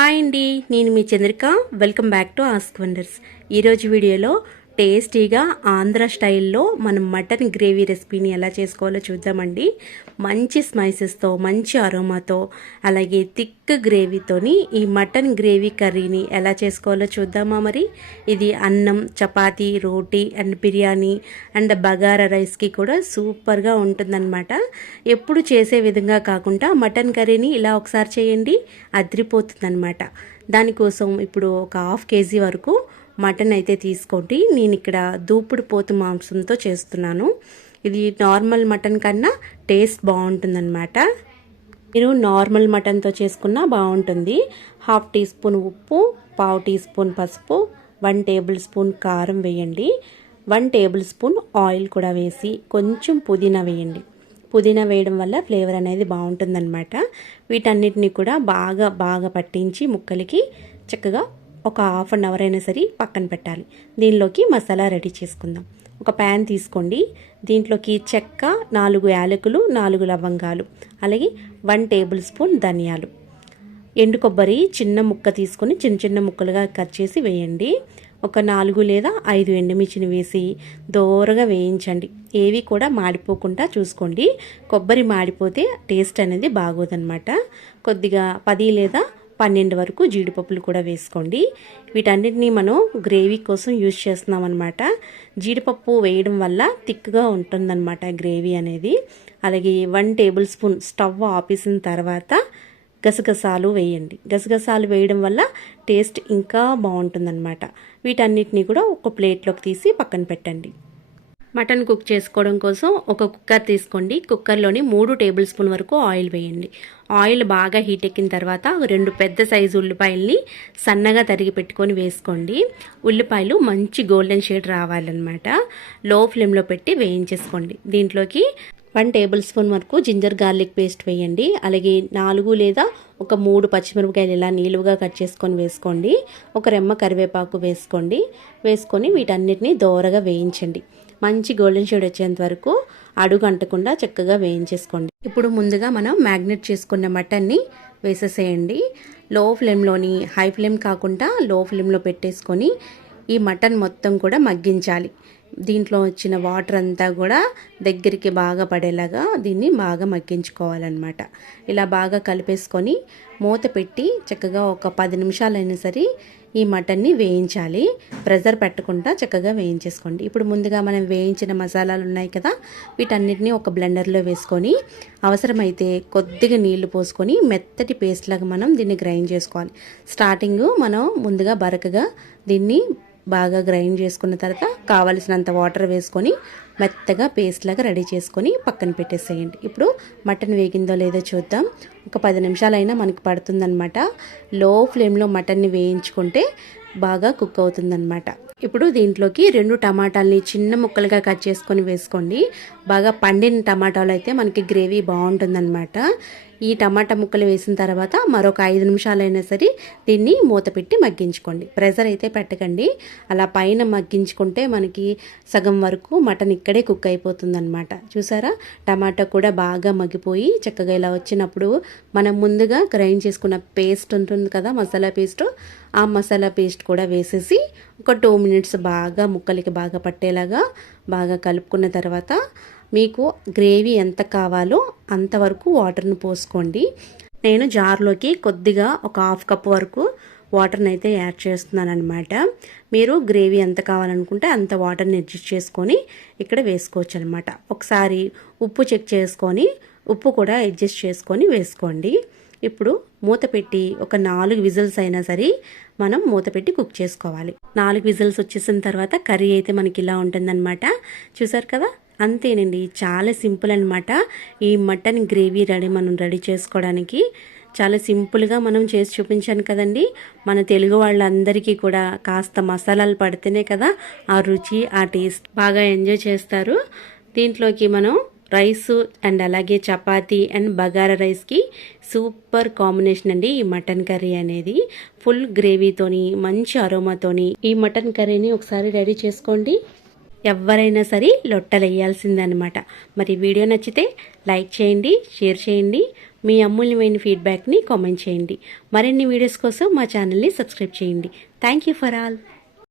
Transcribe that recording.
Hi అండి నేను మీ Chandrika. Welcome back to ask wonders ఈరోజు వీడియోలో టేస్టీగా ఆంధ్ర స్టైల్లో మనం మటన్ గ్రేవీ రెసిపీని ఎలా చేసుకోవాలో చూద్దామండి. మంచి స్పైసెస్తో మంచి అరోమాతో అలాగే థిక్ గ్రేవీతోని ఈ మటన్ గ్రేవీ కర్రీని ఎలా చేసుకోవాలో చూద్దామా మరి? ఇది అన్నం చపాతి రోటీ అండ్ బిర్యానీ అండ్ బగారా రైస్కి కూడా సూపర్గా ఉంటుందన్నమాట. ఎప్పుడు చేసే విధంగా కాకుండా మటన్ కర్రీని ఇలా ఒకసారి చేయండి అదిరిపోతుందన్నమాట. దానికోసం ఇప్పుడు ఒక హాఫ్ కేజీ వరకు మటన్ అయితే తీసుకోండి. నేను ఇక్కడ దూపుడు పోతు మాంసంతో చేస్తున్నాను. ఇది నార్మల్ మటన్ కన్నా టేస్ట్ బాగుంటుందన్నమాట. మీరు నార్మల్ మటన్తో చేసుకున్నా బాగుంటుంది. హాఫ్ టీ స్పూన్ ఉప్పు పావు టీ స్పూన్ పసుపు వన్ టేబుల్ స్పూన్ కారం వేయండి. వన్ టేబుల్ స్పూన్ ఆయిల్ కూడా వేసి కొంచెం పుదీనా వేయండి. పుదీనా వేయడం వల్ల ఫ్లేవర్ అనేది బాగుంటుందన్నమాట. వీటన్నిటిని కూడా బాగా బాగా పట్టించి ముక్కలకి చక్కగా ఒక హాఫ్ అన్ అవర్ అయినా సరే పక్కన పెట్టాలి. దీనిలోకి మసాలా రెడీ చేసుకుందాం. ఒక ప్యాన్ తీసుకోండి. దీంట్లోకి చెక్క నాలుగు యాలకులు నాలుగు లవంగాలు అలాగే వన్ టేబుల్ స్పూన్ ధనియాలు. ఎండు కొబ్బరి చిన్న ముక్క తీసుకొని చిన్న చిన్న ముక్కలుగా కట్ చేసి వేయండి. ఒక నాలుగు లేదా ఐదు ఎండుమిర్చిని వేసి దోరగా వేయించండి. ఏవి కూడా మాడిపోకుండా చూసుకోండి. కొబ్బరి మాడిపోతే టేస్ట్ అనేది బాగోదన్నమాట. కొద్దిగా పది లేదా పన్నెండు వరకు జీడిపప్పులు కూడా వేసుకోండి. వీటన్నిటిని మనం గ్రేవీ కోసం యూజ్ చేస్తున్నాం అనమాట జీడిపప్పు వేయడం వల్ల థిక్గా ఉంటుందన్నమాట గ్రేవీ అనేది. అలాగే వన్ టేబుల్ స్పూన్ స్టవ్ ఆపేసిన తర్వాత గసగసాలు వేయండి. గసగసాలు వేయడం వల్ల టేస్ట్ ఇంకా బాగుంటుందన్నమాట. వీటన్నిటిని కూడా ఒక ప్లేట్లోకి తీసి పక్కన పెట్టండి. మటన్ కుక్ చేసుకోవడం కోసం ఒక కుక్కర్ తీసుకోండి. కుక్కర్లోని మూడు టేబుల్ స్పూన్ వరకు ఆయిల్ వేయండి. ఆయిల్ బాగా హీట్ ఎక్కిన తర్వాత రెండు పెద్ద సైజు ఉల్లిపాయల్ని సన్నగా తరిగి పెట్టుకొని వేసుకోండి. ఉల్లిపాయలు మంచి గోల్డెన్ షేడ్ రావాలన్నమాట. లో ఫ్లేమ్లో పెట్టి వేయించేసుకోండి. దీంట్లోకి వన్ టేబుల్ స్పూన్ వరకు జింజర్ గార్లిక్ పేస్ట్ వేయండి. అలాగే నాలుగు లేదా ఒక మూడు పచ్చిమిరపకాయలు ఇలా నీలువుగా కట్ చేసుకొని వేసుకోండి. ఒక రెమ్మ కరివేపాకు వేసుకోండి. వేసుకొని వీటన్నిటిని దోరగా వేయించండి. మంచి గోల్డెన్ షేడ్ వచ్చేంత వరకు అడుగు అంటకుండా చక్కగా వేయించేసుకోండి. ఇప్పుడు ముందుగా మనం మ్యాగ్నెట్ చేసుకున్న మటన్ని వేసేసేయండి. లో ఫ్లేమ్లోని హై ఫ్లేమ్ కాకుండా లో ఫ్లేమ్లో పెట్టేసుకొని ఈ మటన్ మొత్తం కూడా మగ్గించాలి. దీంట్లో వచ్చిన వాటర్ అంతా కూడా దగ్గరికి బాగా పడేలాగా దీన్ని బాగా మగ్గించుకోవాలన్నమాట. ఇలా బాగా కలిపేసుకొని మూత పెట్టి చక్కగా ఒక పది నిమిషాలైనా సరే ఈ మటన్ని వేయించాలి. ప్రెజర్ పెట్టకుండా చక్కగా వేయించేసుకోండి. ఇప్పుడు ముందుగా మనం వేయించిన మసాలాలు ఉన్నాయి కదా వీటన్నిటిని ఒక బ్లెండర్లో వేసుకొని అవసరమైతే కొద్దిగా నీళ్ళు పోసుకొని మెత్తటి పేస్ట్ లాగా మనం దీన్ని గ్రైండ్ చేసుకోవాలి. స్టార్టింగ్ మనం ముందుగా బరకగా దీన్ని బాగా గ్రైండ్ చేసుకున్న తర్వాత కావలసినంత వాటర్ వేసుకొని మెత్తగా పేస్ట్ లాగా రెడీ చేసుకొని పక్కన పెట్టేసేయండి. ఇప్పుడు మటన్ వేగిందో లేదో చూద్దాం. ఒక పది నిమిషాలైనా మనకి పడుతుందనమాట లో ఫ్లేమ్లో మటన్ని వేయించుకుంటే బాగా కుక్ అవుతుందన్నమాట. ఇప్పుడు దీంట్లోకి రెండు టమాటాలని చిన్న ముక్కలుగా కట్ చేసుకొని వేసుకోండి. బాగా పండిన టమాటాలు అయితే మనకి గ్రేవీ బాగుంటుందన్నమాట. ఈ టమాటా ముక్కలు వేసిన తర్వాత మరొక ఐదు నిమిషాలైనా సరే దీన్ని మూత పెట్టి మగ్గించుకోండి. ప్రెషర్ అయితే పెట్టకండి. అలా పైన మగ్గించుకుంటే మనకి సగం వరకు మటన్ ఇక్కడే కుక్ అయిపోతుందన్నమాట. చూసారా? టమాటా కూడా బాగా మగ్గిపోయి చక్కగా ఇలా వచ్చినప్పుడు మనం ముందుగా గ్రైండ్ చేసుకున్న పేస్ట్ ఉంటుంది కదా మసాలా పేస్ట్ ఆ మసాలా పేస్ట్ కూడా వేసేసి ఒక టూ మినిట్స్ బాగా ముక్కలకి బాగా పట్టేలాగా బాగా కలుపుకున్న తర్వాత మీకు గ్రేవీ ఎంత కావాలో అంతవరకు వాటర్ని పోసుకోండి. నేను జార్లోకి కొద్దిగా ఒక హాఫ్ కప్ వరకు వాటర్ని అయితే యాడ్ చేస్తున్నాను అనమాట మీరు గ్రేవీ ఎంత కావాలనుకుంటే అంత వాటర్ని అడ్జస్ట్ చేసుకొని ఇక్కడ వేసుకోవచ్చు అనమాట ఒకసారి ఉప్పు చెక్ చేసుకొని ఉప్పు కూడా అడ్జస్ట్ చేసుకొని వేసుకోండి. ఇప్పుడు మూత పెట్టి ఒక నాలుగు విజిల్స్ అయినా సరే మనం మూత పెట్టి కుక్ చేసుకోవాలి. నాలుగు విజిల్స్ వచ్చేసిన తర్వాత కర్రీ అయితే మనకి ఇలా ఉంటుందన్నమాట. చూసారు కదా? అంతేనండి. చాలా సింపుల్ అనమాట ఈ మటన్ గ్రేవీ రెడీ మనం రెడీ చేసుకోవడానికి. చాలా సింపుల్గా మనం చేసి చూపించాను కదండి. మన తెలుగు వాళ్ళందరికీ కూడా కాస్త మసాలాలు పడితేనే కదా ఆ రుచి ఆ టేస్ట్ బాగా ఎంజాయ్ చేస్తారు. దీంట్లోకి మనం రైస్ అండ్ అలాగే చపాతి అండ్ బగారా రైస్కి సూపర్ కాంబినేషన్ అండి ఈ మటన్ కర్రీ అనేది. ఫుల్ గ్రేవీతోని మంచి అరోమాతోని ఈ మటన్ కర్రీని ఒకసారి రెడీ చేసుకోండి. ఎవరైనా సరే లొట్టలు వేయాల్సిందనమాట మరి వీడియో నచ్చితే లైక్ చేయండి షేర్ చేయండి మీ అమూల్యమైన ఫీడ్బ్యాక్ని కామెంట్ చేయండి. మరిన్ని వీడియోస్ కోసం మా ఛానల్ని సబ్స్క్రైబ్ చేయండి. Thank you for all